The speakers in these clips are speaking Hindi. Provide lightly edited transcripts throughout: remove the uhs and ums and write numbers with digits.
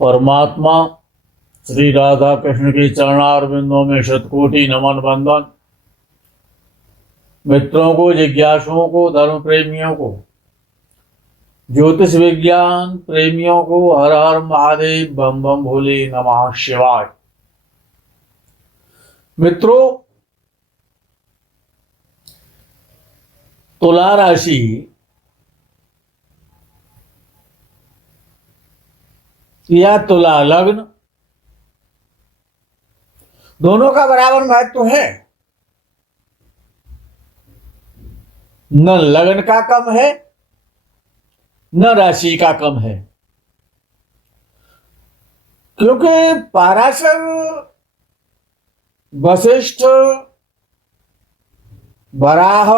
परमात्मा श्री राधा कृष्ण के चरणारविंदों में शतकोटि नमन बंदन। मित्रों को, जिज्ञासुओं को, धर्म प्रेमियों को, ज्योतिष विज्ञान प्रेमियों को हर हर महादेव, बम बम भोले, नमः शिवाय। मित्रों, तुला राशि या तुला लग्न दोनों का बराबर महत्व है। न लग्न का कम है, न राशि का कम है, क्योंकि पाराशर, वशिष्ठ, वराह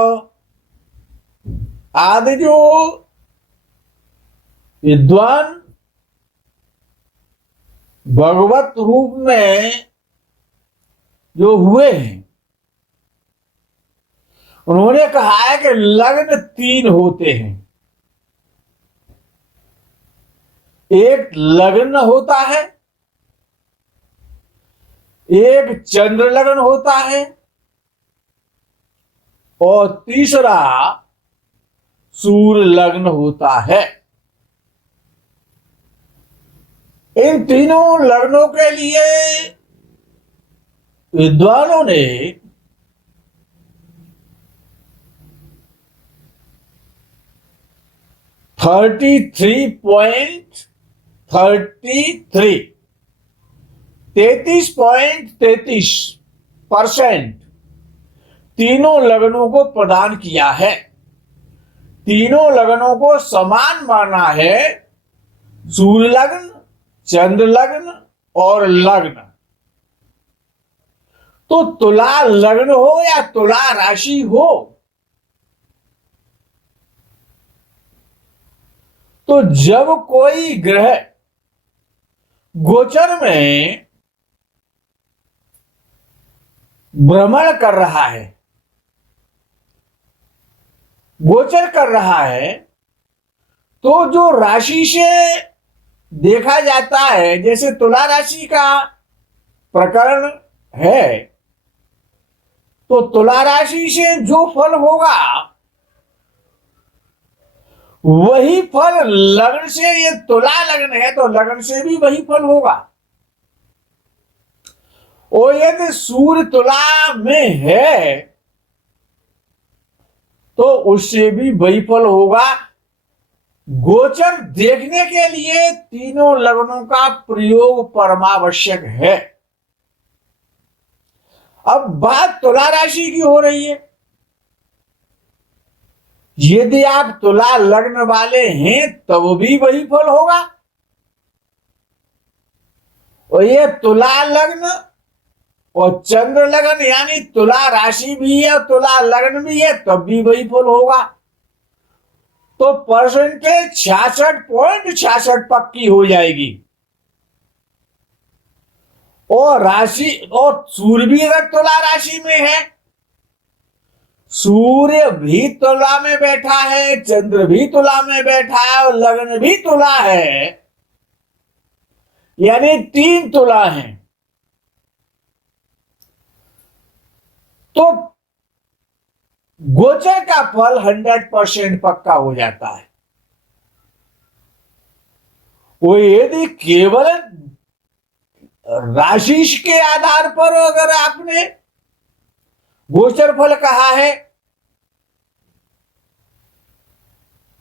आदि जो विद्वान भगवत रूप में जो हुए हैं, उन्होंने कहा है कि लग्न 3 होते हैं। एक लग्न होता है, एक चंद्र लग्न होता है, और तीसरा सूर्य लग्न होता है। इन तीनों लग्नों के लिए विद्वानों ने 33.33% तीनों लग्नों को प्रदान किया है। तीनों लग्नों को समान माना है, सूर्य लग्न, चंद्र लग्न और लग्न। तो तुला लग्न हो या तुला राशि हो, तो जब कोई ग्रह गोचर में भ्रमण कर रहा है, गोचर कर रहा है, तो जो राशि से देखा जाता है, जैसे तुला राशि का प्रकरण है, तो तुला राशि से जो फल होगा वही फल लग्न से, ये तुला लग्न है तो लग्न से भी वही फल होगा। और यदि सूर्य तुला में है तो उससे भी वही फल होगा। गोचर देखने के लिए तीनों लग्नों का प्रयोग परमावश्यक है। अब बात तुला राशि की हो रही है। यदि आप तुला लग्न वाले हैं तब भी वही फल होगा, और ये तुला लग्न और चंद्र लग्न यानी तुला राशि भी है और तुला लग्न भी है, तब भी वही फल होगा। तो परसेंटेज 66.66 पक्की हो जाएगी। और राशि और सूर्य भी अगर तुला राशि में है, सूर्य भी तुला में बैठा है, चंद्र भी तुला में बैठा है और लग्न भी तुला है, यानी 3 तुला हैं, तो गोचर का फल 100% पक्का हो जाता है। वो यदि केवल राशि के आधार पर अगर आपने गोचर फल कहा है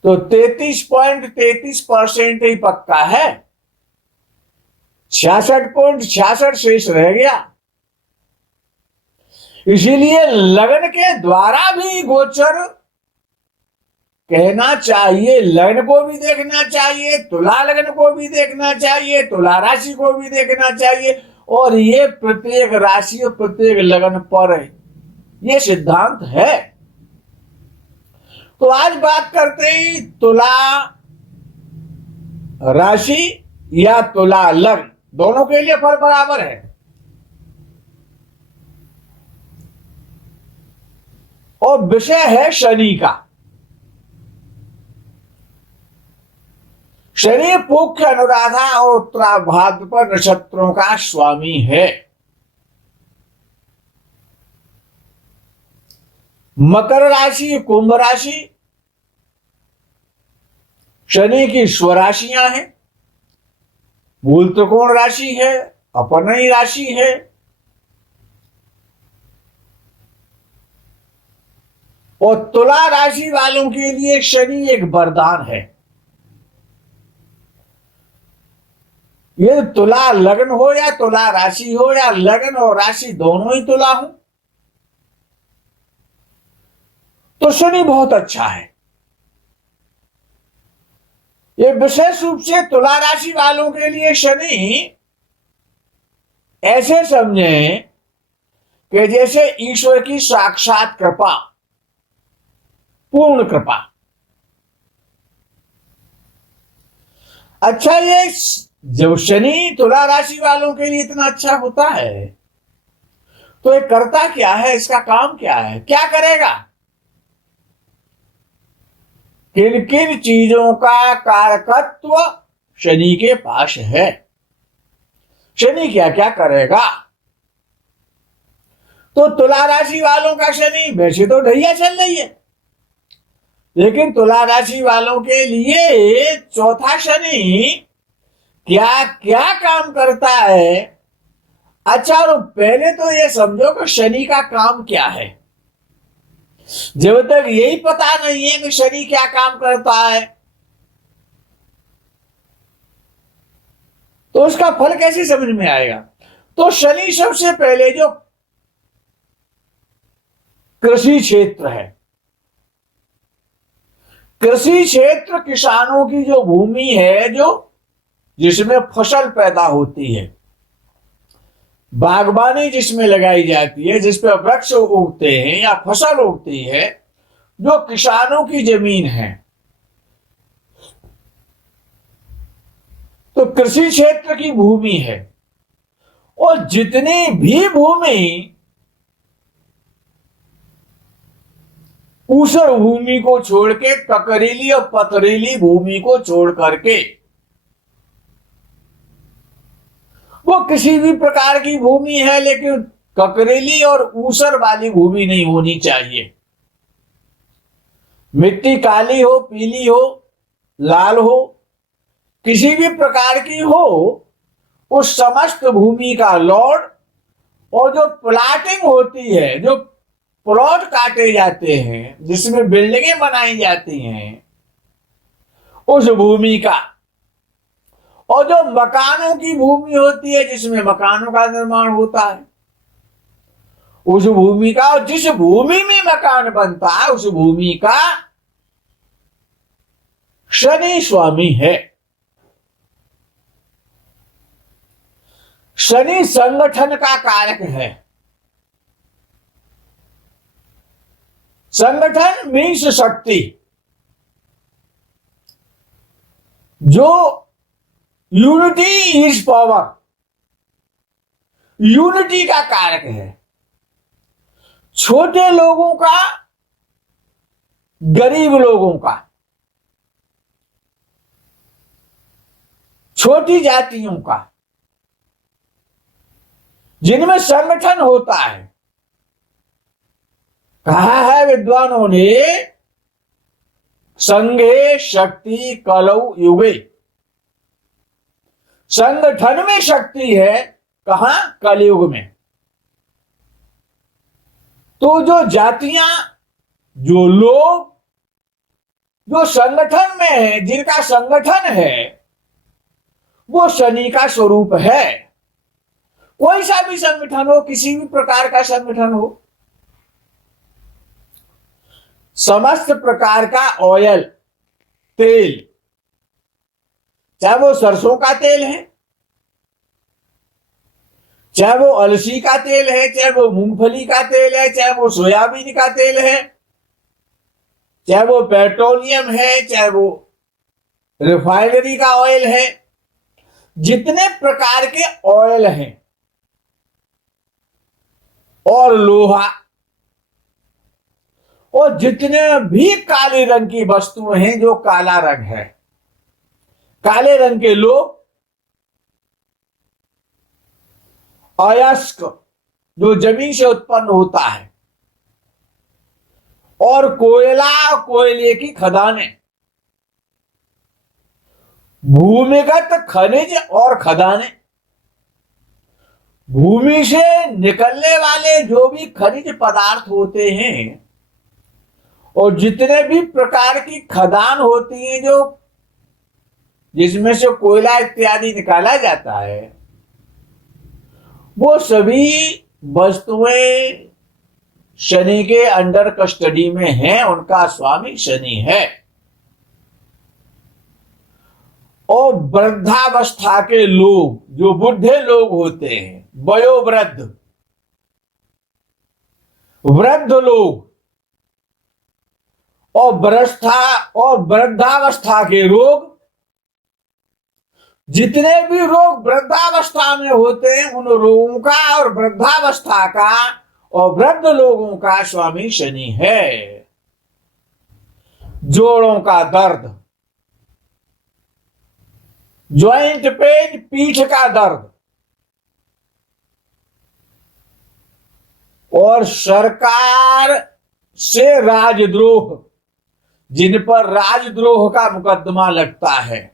तो 33.33% ही पक्का है, 66.66 शेष रह गया। इसीलिए लग्न के द्वारा भी गोचर कहना चाहिए, लग्न को भी देखना चाहिए, तुला लग्न को भी देखना चाहिए, तुला राशि को भी देखना चाहिए, और ये प्रत्येक राशि और प्रत्येक लग्न पर है, ये सिद्धांत है। तो आज बात करते हैं तुला राशि या तुला लग्न, दोनों के लिए फल बराबर है। और विषय है शनि का। शनि मुख्य अनुराधा और उत्तराभाद्र नक्षत्रों का स्वामी है। मकर राशि, कुंभ राशि शनि की स्वराशियां हैं। मूल त्रिकोण राशि है, अपनी राशि है। और तुला राशि वालों के लिए शनि एक वरदान है। ये तुला लग्न हो या तुला राशि हो या लग्न और राशि दोनों ही तुला हो तो शनि बहुत अच्छा है। ये विशेष रूप से तुला राशि वालों के लिए शनि ऐसे समझें कि जैसे ईश्वर की साक्षात कृपा, पूर्ण कृपा। अच्छा, ये जब शनि तुला राशि वालों के लिए इतना अच्छा होता है तो ये करता क्या है, इसका काम क्या है, क्या करेगा? किन किन चीजों का कारकत्व शनि के पास है, शनि क्या क्या करेगा? तो तुला राशि वालों का शनि वैसे तो ढैया चल रही है, लेकिन तुला राशि वालों के लिए चौथा शनि क्या क्या काम करता है। अच्छा, तो पहले तो ये समझो कि शनि का काम क्या है। जब तक यही पता नहीं है कि शनि क्या काम करता है तो उसका फल कैसे समझ में आएगा। तो शनि सबसे पहले जो कृषि क्षेत्र है, कृषि क्षेत्र किसानों की जो भूमि है, जो जिसमें फसल पैदा होती है, बागबानी जिसमें लगाई जाती है, जिस पर वृक्ष उगते हैं या फसल उगती है, जो किसानों की जमीन है, तो कृषि क्षेत्र की भूमि है। और जितनी भी भूमि ऊसर भूमि को छोड़ के, ककरीली और पथरीली भूमि को छोड़ करके, वो किसी भी प्रकार की भूमि है, लेकिन ककरीली और ऊसर वाली भूमि नहीं होनी चाहिए। मिट्टी काली हो, पीली हो, लाल हो, किसी भी प्रकार की हो, उस समस्त भूमि का लॉट और जो प्लाटिंग होती है, जो प्लॉट काटे जाते हैं, जिसमें बिल्डिंगें बनाई जाती हैं, उस भूमि का, और जो मकानों की भूमि होती है, जिसमें मकानों का निर्माण होता है, उस भूमि का, और जिस भूमि में मकान बनता है उस भूमि का शनि स्वामी है। शनि संगठन का कारक है। संगठन मीन्स शक्ति, जो यूनिटी इज पावर, यूनिटी का कारक है। छोटे लोगों का, गरीब लोगों का, छोटी जातियों का, जिनमें संगठन होता है। कहा है विद्वानों ने, संघे शक्ति कलौ युगे। संगठन में शक्ति है, कहां? कलयुग में। तो जो जातियां, जो लोग जो संगठन में है, जिनका संगठन है, वो शनि का स्वरूप है। कोई सा भी संगठन हो, किसी भी प्रकार का संगठन हो, समस्त प्रकार का ऑयल, तेल, चाहे वो सरसों का तेल है, चाहे वो अलसी का तेल है, चाहे वो मूंगफली का तेल है, चाहे वो सोयाबीन का तेल है, चाहे वो पेट्रोलियम है, चाहे वो रिफाइनरी का ऑयल है, जितने प्रकार के ऑयल हैं, और लोहा, और जितने भी काले रंग की वस्तुएं हैं, जो काला रंग है, काले रंग के लोग, अयस्क जो जमीन से उत्पन्न होता है, और कोयला, कोयले की खदानें, भूमिगत खनिज और खदानें, भूमि से निकलने वाले जो भी खनिज पदार्थ होते हैं और जितने भी प्रकार की खदान होती हैं जो जिसमें से कोयला इत्यादि निकाला जाता है, वो सभी वस्तुएं शनि के अंडर कस्टडी में हैं, उनका स्वामी शनि है। और वृद्धावस्था के लोग, जो बुढ़े लोग होते हैं, वयोवृद्ध, वृद्ध लोग, और वृद्धावस्था के रोग, जितने भी रोग वृद्धावस्था में होते हैं उन रोगों का और वृद्धावस्था का और वृद्ध लोगों का स्वामी शनि है। जोड़ों का दर्द, ज्वाइंट पेन, पीठ का दर्द, और सरकार से राजद्रोह, जिन पर राजद्रोह का मुकदमा लगता है,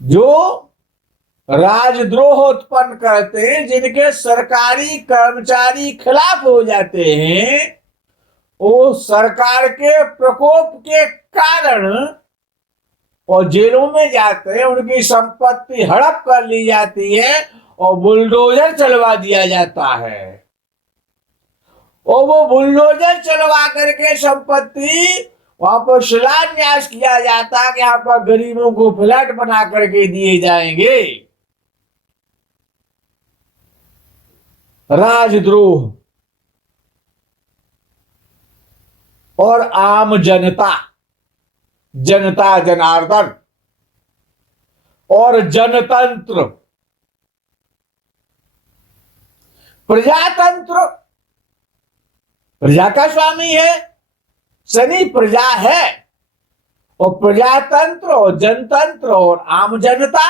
जो राजद्रोह उत्पन्न करते हैं, जिनके सरकारी कर्मचारी खिलाफ हो जाते हैं, वो सरकार के प्रकोप के कारण और जेलों में जाते हैं, उनकी संपत्ति हड़प कर ली जाती है और बुलडोजर चलवा दिया जाता है। और वो बुलडोजर चलवा करके संपत्ति वहां पर शिलान्यास किया जाता है कि यहाँ पर गरीबों को फ्लैट बना करके दिए जाएंगे। राजद्रोह और आम जनता, जनता जनार्दन और जनतंत्र, प्रजातंत्र, प्रजा का स्वामी है शनि, प्रजा है, और प्रजातंत्र और जनतंत्र और आम जनता,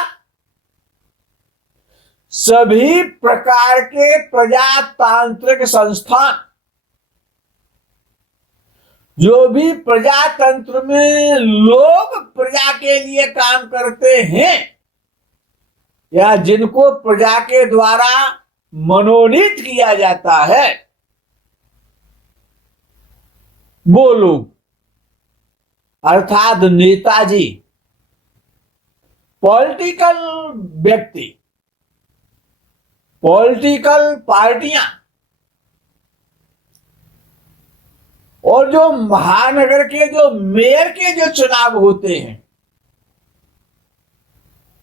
सभी प्रकार के प्रजातांत्रिक संस्थान, जो भी प्रजातंत्र में लोग प्रजा के लिए काम करते हैं या जिनको प्रजा के द्वारा मनोनीत किया जाता है, वो लोग अर्थात नेताजी, पॉलिटिकल व्यक्ति, पॉलिटिकल पार्टियां, और जो महानगर के जो मेयर के जो चुनाव होते हैं,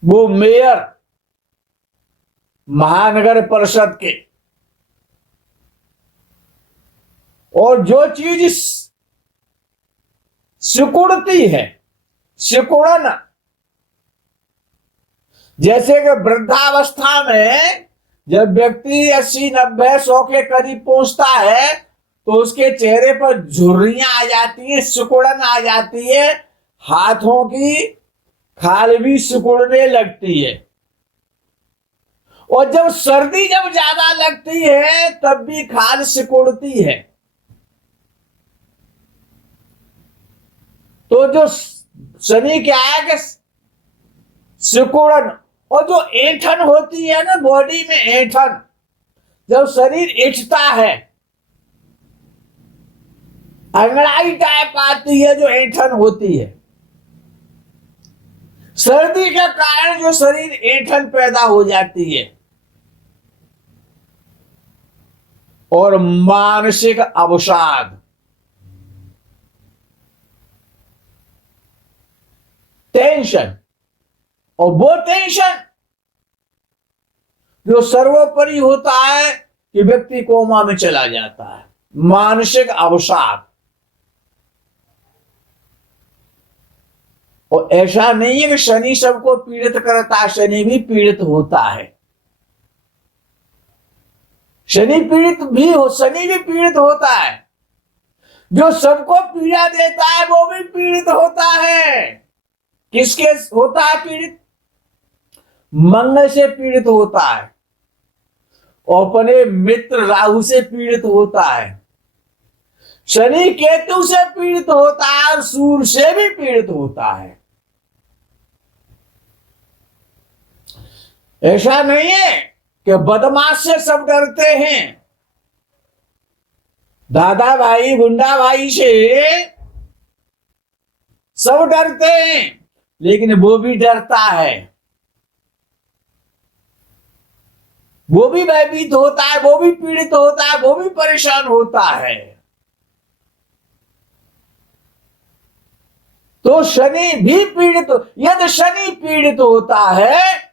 वो मेयर, महानगर परिषद के, और जो चीज सिकुड़ती है, सिकुड़न, जैसे कि वृद्धावस्था में जब व्यक्ति 80-90-100 के करीब पहुंचता है तो उसके चेहरे पर झुर्रियां आ जाती है, सिकुड़न आ जाती है, हाथों की खाल भी सिकुड़ने लगती है। और जब सर्दी जब ज्यादा लगती है तब भी खाल सिकुड़ती है। तो जो शनि क्या है कि सिकुड़न, और जो ऐंठन होती है ना बॉडी में, ऐंठन, जब शरीर ऐंठता है, अंगड़ाई टाइप आती है, जो ऐंठन होती है, सर्दी के कारण जो शरीर ऐंठन पैदा हो जाती है, और मानसिक अवसाद, टेंशन, और वो टेंशन जो सर्वोपरि होता है कि व्यक्ति कोमा में चला जाता है, मानसिक अवसाद। और ऐसा नहीं है कि शनि सबको पीड़ित करता है, शनि भी पीड़ित होता है, शनि भी पीड़ित होता है। जो सबको पीड़ा देता है वो भी पीड़ित होता है। किसके होता है पीड़ित? मंगल से पीड़ित होता है, और अपने मित्र राहु से पीड़ित होता है, शनि केतु से पीड़ित होता है, और सूर्य से भी पीड़ित होता है। ऐसा नहीं है कि बदमाश से सब डरते हैं। दादा भाई गुंडा भाई से सब डरते हैं, लेकिन वो भी डरता है, वो भी भयभीत होता है, वो भी पीड़ित होता है, वो भी परेशान होता है। तो शनि भी पीड़ित, यदि शनि पीड़ित होता है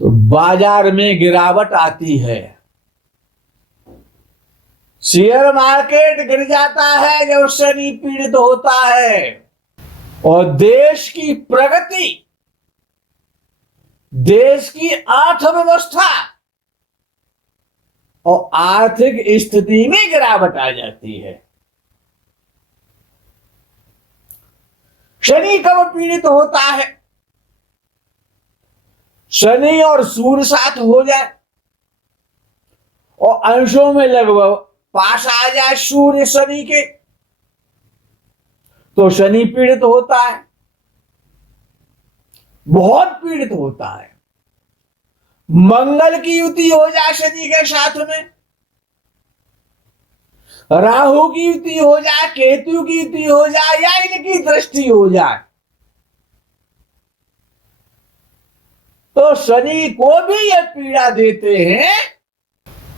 तो बाजार में गिरावट आती है, शेयर मार्केट गिर जाता है जब शनि पीड़ित होता है, और देश की प्रगति, देश की अर्थव्यवस्था और आर्थिक स्थिति में गिरावट आ जाती है। शनि कब पीड़ित होता है? शनि और सूर्य साथ हो जाए और अंशों में लगभग पास आ जाए सूर्य शनि के, तो शनि पीड़ित होता है, बहुत पीड़ित होता है। मंगल की युति हो जाए शनि के साथ में, राहु की युति हो जाए, केतु की युति हो जाए, या इनकी दृष्टि हो जाए, तो शनि को भी ये पीड़ा देते हैं।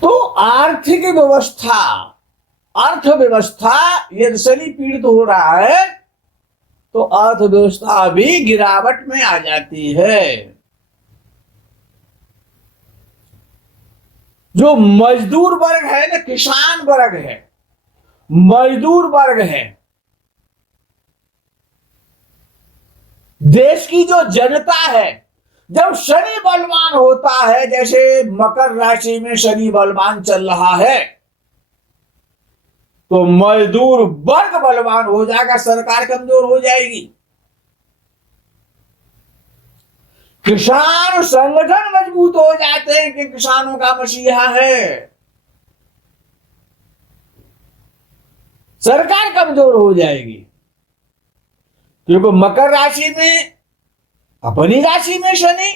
तो आर्थिक व्यवस्था, अर्थव्यवस्था, यदि शनि पीड़ित हो रहा है तो अर्थव्यवस्था भी गिरावट में आ जाती है। जो मजदूर वर्ग है ना, किसान वर्ग है, मजदूर वर्ग है, देश की जो जनता है, जब शनि बलवान होता है, जैसे मकर राशि में शनि बलवान चल रहा है, तो मजदूर वर्ग बलवान हो जाएगा, सरकार कमजोर हो जाएगी। किसान संगठन मजबूत हो जाते हैं कि किसानों का मसीहा है, सरकार कमजोर हो जाएगी, क्योंकि मकर राशि में, अपनी राशि में शनि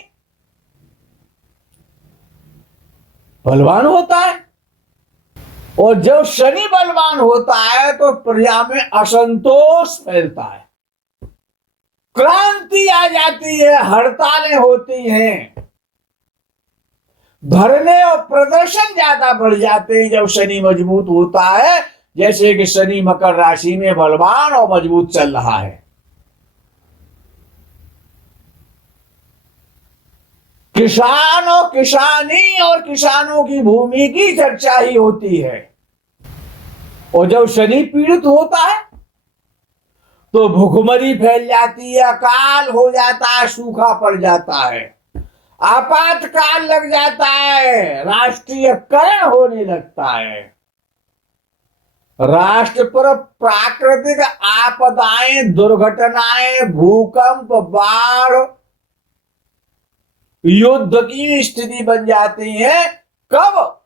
बलवान होता है, और जब शनि बलवान होता है तो प्रजा में असंतोष फैलता है, क्रांति आ जाती है, हड़तालें होती हैं, धरने और प्रदर्शन ज्यादा बढ़ जाते हैं जब शनि मजबूत होता है, जैसे कि शनि मकर राशि में बलवान और मजबूत चल रहा है। किसान और किसानी और किसानों की भूमि की चर्चा ही होती है, और जब शनि पीड़ित होता है तो भूखमरी फैल जाती है, अकाल हो जाता है, सूखा पड़ जाता है, आपातकाल लग जाता है, राष्ट्रीयकरण होने लगता है, राष्ट्र पर प्राकृतिक आपदाएं, दुर्घटनाएं, भूकंप, बाढ़, युद्ध की स्थिति बन जाती है। कब?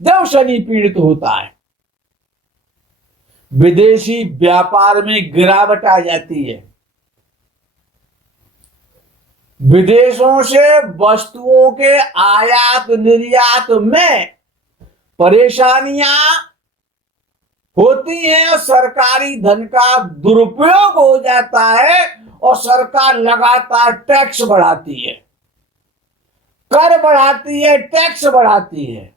जब शनि पीड़ित होता है। विदेशी व्यापार में गिरावट आ जाती है, विदेशों से वस्तुओं के आयात निर्यात में परेशानियां होती हैं, और सरकारी धन का दुरुपयोग हो जाता है, और सरकार लगातार टैक्स बढ़ाती है, कर बढ़ाती है, टैक्स बढ़ाती है।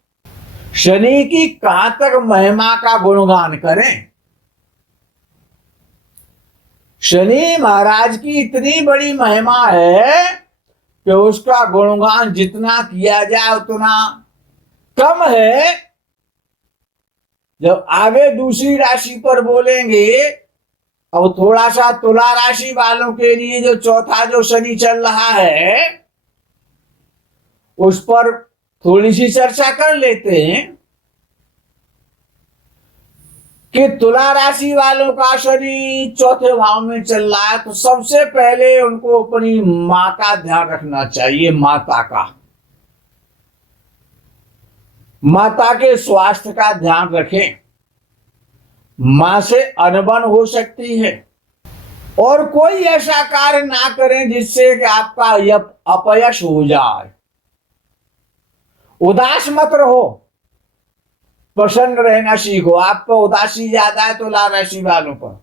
शनि की कहां तक महिमा का गुणगान करें। शनि महाराज की इतनी बड़ी महिमा है कि उसका गुणगान जितना किया जाए उतना कम है। जब आगे दूसरी राशि पर बोलेंगे, अब थोड़ा सा तुला राशि वालों के लिए जो चौथा जो शनि चल रहा है उस पर थोड़ी सी चर्चा कर लेते हैं। कि तुला राशि वालों का शनि चौथे भाव में चल रहा है, तो सबसे पहले उनको अपनी मां का ध्यान रखना चाहिए। माता का, माता के स्वास्थ्य का ध्यान रखें। मां से अनबन हो सकती है, और कोई ऐसा कार्य ना करें जिससे कि आपका अपयश हो जाए। उदास मत रहो, प्रसन्न रहना सीखो। आपको उदासी ज्यादा है तुला राशि वालों पर।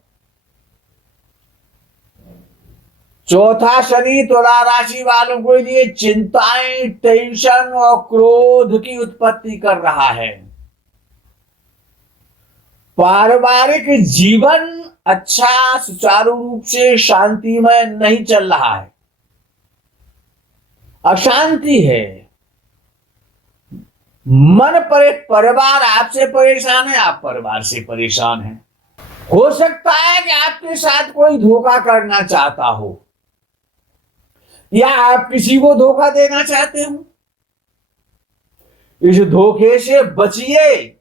चौथा शनि तुला राशि वालों के लिए चिंताएं, टेंशन और क्रोध की उत्पत्ति कर रहा है। पारिवारिक जीवन अच्छा सुचारू रूप से शांतिमय नहीं चल रहा है, अशांति है। परिवार आपसे परेशान है, आप परिवार से परेशान हैं। हो सकता है कि आपके साथ कोई धोखा करना चाहता हो, या आप किसी को धोखा देना चाहते हो। इस धोखे से बचिए।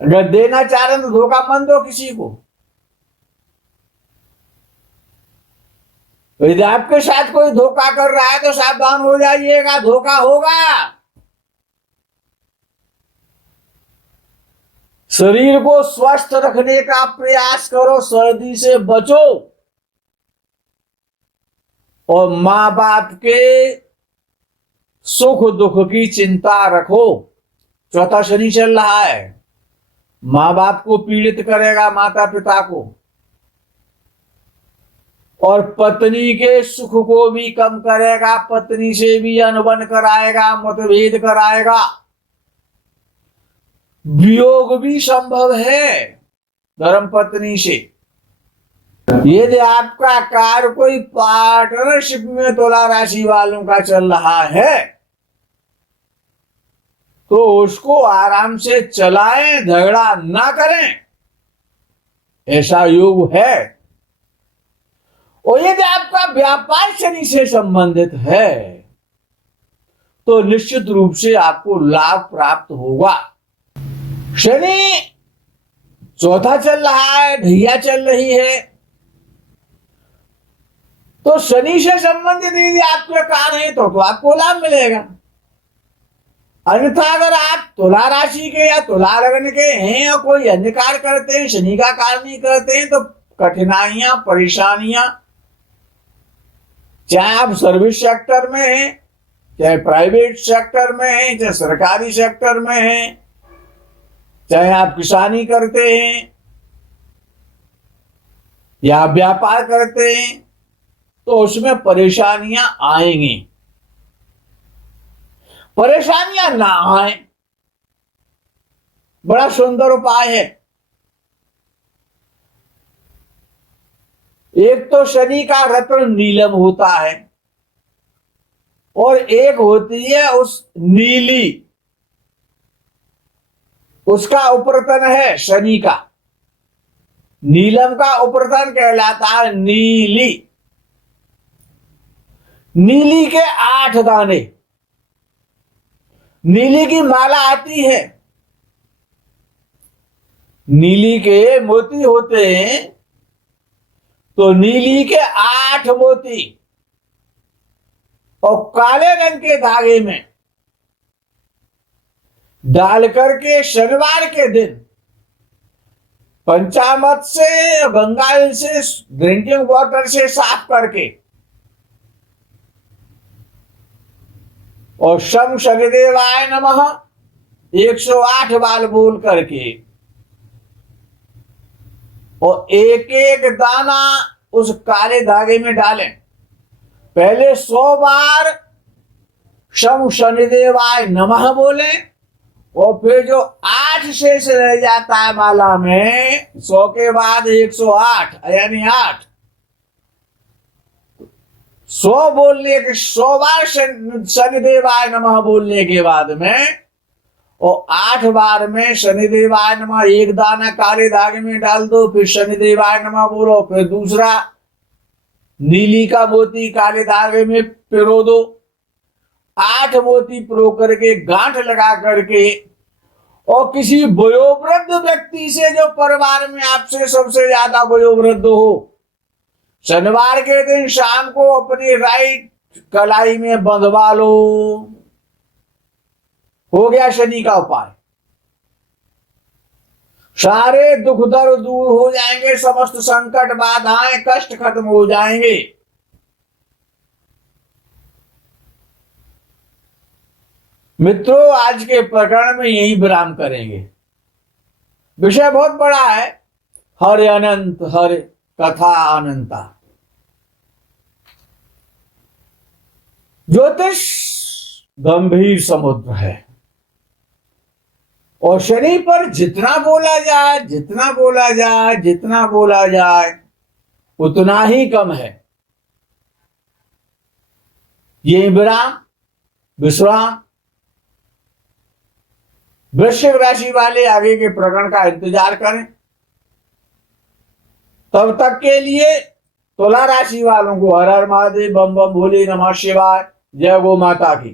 अगर देना चाह रहे हैं तो धोखा मत दो किसी को। यदि आपके साथ कोई धोखा कर रहा है तो सावधान हो जाइएगा, धोखा होगा। शरीर को स्वस्थ रखने का प्रयास करो, सर्दी से बचो, और मां बाप के सुख दुख की चिंता रखो। चौथा शनि चल रहा है, मां बाप को पीड़ित करेगा, माता पिता को, और पत्नी के सुख को भी कम करेगा। पत्नी से भी अनबन कराएगा, मतभेद कराएगा, वियोग भी संभव है धर्म पत्नी से। यदि आपका कार्य कोई पार्टनरशिप में तुला राशि वालों का चल रहा है तो उसको आराम से चलाएं, झगड़ा ना करें, ऐसा योग है। और यदि आपका व्यापार शनि से संबंधित है तो निश्चित रूप से आपको लाभ प्राप्त होगा। शनि चौथा चल रहा है, ढैया चल रही है, तो शनि से संबंधित यदि आपके कार्य है तो आपको लाभ मिलेगा। अन्यथा अगर आप तुला राशि के या तुला लग्न के हैं और कोई अन्य कार्य करते हैं, शनि का कार्य नहीं करते हैं, तो कठिनाइयां, परेशानियां, चाहे आप सर्विस सेक्टर में हैं, चाहे प्राइवेट सेक्टर में हैं, चाहे सरकारी सेक्टर में हैं, चाहे आप किसानी करते हैं या व्यापार करते हैं, तो उसमें परेशानियां आएंगी। परेशानियां ना आए, बड़ा सुंदर उपाय है। एक तो शनि का रत्न नीलम होता है, और एक होती है उस नीली, उसका उपरतन है शनि का। नीलम का उपरतन कहलाता है नीली। नीली के 8 दाने, नीली की माला आती है। नीली के मोती होते हैं, तो नीली के 8 मोती, और काले रंग के धागे में डाल करके शनिवार के दिन पंचामृत से, गंगा जल से, ड्रिंकिंग वाटर से साफ करके, और शम शनिदेवाय नमः 108 बार बोल करके, और एक एक दाना उस काले धागे में डालें। पहले 100 बार शम शनिदेवाय नमः बोले, और फिर जो 8 शेष रह जाता है माला में, 100 के बाद 108 यानी 8, 100 बोलने के 100 बार शनिदेवाय नमः बोलने के बाद में, और 8 बार में शनिदेवाय नमः एक दाना काले धागे में डाल दो, फिर शनिदेवाय नमः बोलो, फिर दूसरा नीली का मोती काले धागे में पिरो दो। 8 मोती पिरो करके गांठ लगा करके, और किसी वयोवृद्ध व्यक्ति से जो परिवार में आपसे सबसे ज्यादा वयोवृद्ध हो, शनिवार के दिन शाम को अपनी राइट कलाई में बंधवा लो। हो गया शनि का उपाय। सारे दुख दर्द दूर हो जाएंगे, समस्त संकट बाधाएं कष्ट खत्म हो जाएंगे। मित्रों, आज के प्रकरण में यही विराम करेंगे। विषय बहुत बड़ा है। हर अनंत हर कथा अनंता। ज्योतिष गंभीर समुद्र है और शनि पर जितना बोला जाए जितना बोला जाए उतना ही कम है। ये विश्राम। वृश्चिक राशि वाले आगे के प्रकरण का इंतजार करें। तब तक के लिए तुला राशि वालों को हर हर महादेव, बम बम भोले, नमः शिवाय, जय गो माता की।